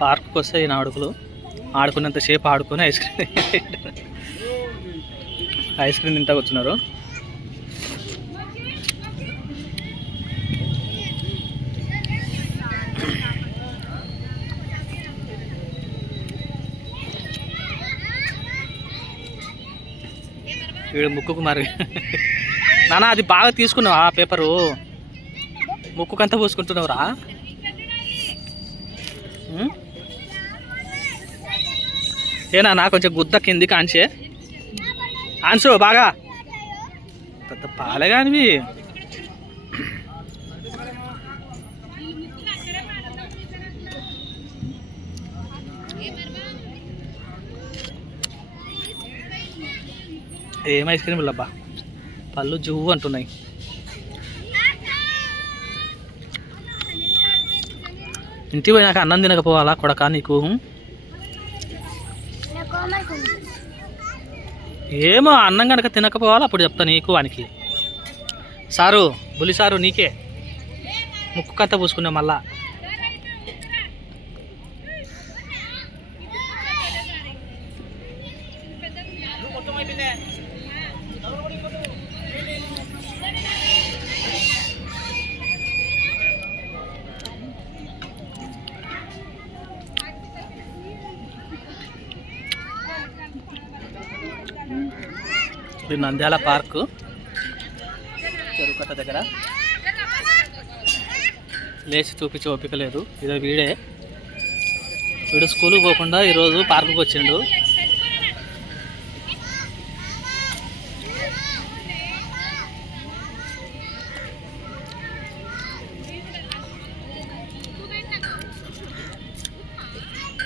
పార్క్కి వస్తే ఈయన అడుగులు ఆడుకున్నంతసేపు ఆడుకొని ఐస్ క్రీమ్ ఐస్ క్రీమ్ తింటా వచ్చినారు వీడు ముక్కుకు మరి నానా అది బాగా తీసుకున్నావా ఆ పేపరు. ముక్కుకంతా పూసుకుంటున్నావురా. ఉం? ఏనా నా కొంచెం గుద్ద కింది కాంచే ఆన్సు బాగా. పెద్ద పాలే కానివి ఏం ఐస్ క్రీమ్ అబ్బా? పళ్ళు జువ్వు అంటున్నాయి. ఇంటికి పోయినాక అన్నం తినకపోవాలా కొడక నీకు? ఏమో అన్నం కనుక తినకపోవాలా? అప్పుడు చెప్తా నీకు వానికి. సారు బులి సారు నీకే. ముక్కు కథ పూసుకున్నా మళ్ళా. ఇది నంద్యాల పార్కు. చెరుకట్ట దగ్గర. లేచి చూపించే ఓపిక లేదు. ఇదో వీడే. వీడు స్కూల్కి పోకుండా ఈరోజు పార్కుకి వచ్చిండు.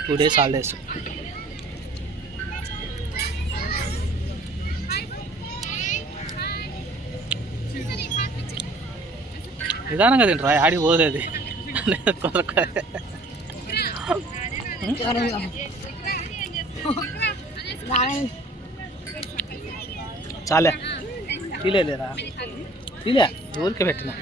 టూ డేస్ హాలిడేస్ నిదానంగా తింటారా ఆడి పోలేదు చాలే. తీలే తీలే ఊరికే పెట్టినా.